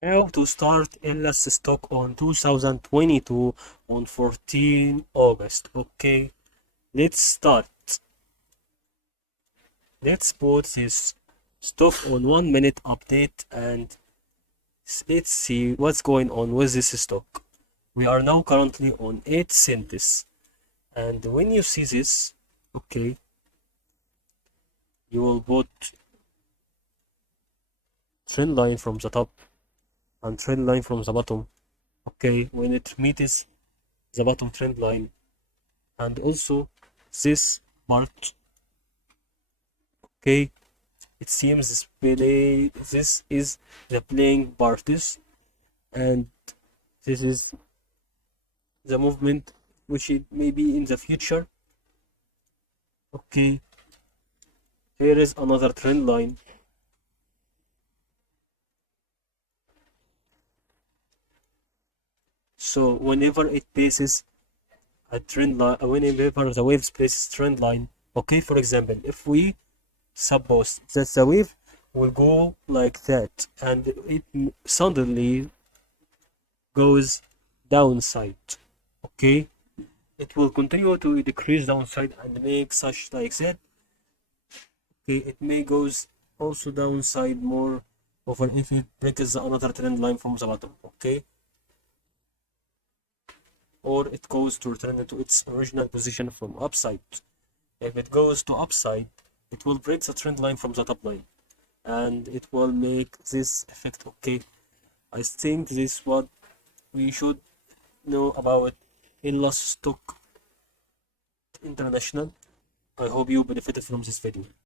How to start ILUS stock on 2022 on 14 August. Okay, let's start. Let's put this stock on 1 minute update and let's see what's going on with this stock. We are now currently on 8 cents. And when you see this, okay, you will put trend line from the top and trend line from the bottom. Okay, when it meets the bottom trend line, and also this part. Okay, it seems this is the playing parties, and this is the movement which it may be in the future. Okay, here is another trend line. So whenever it passes a trend line, whenever the wave passes trend line, okay, for example, if we suppose that the wave will go like that and it suddenly goes downside, okay, it will continue to decrease downside and make such like that. Okay, it may goes also downside more over if it breaks another trend line from the bottom. Okay, or it goes to return to its original position from upside. If it goes to upside, it will break the trend line from the top line and it will make this effect. Okay, I think this is what we should know about ILUS stock international. I hope you benefited from this video.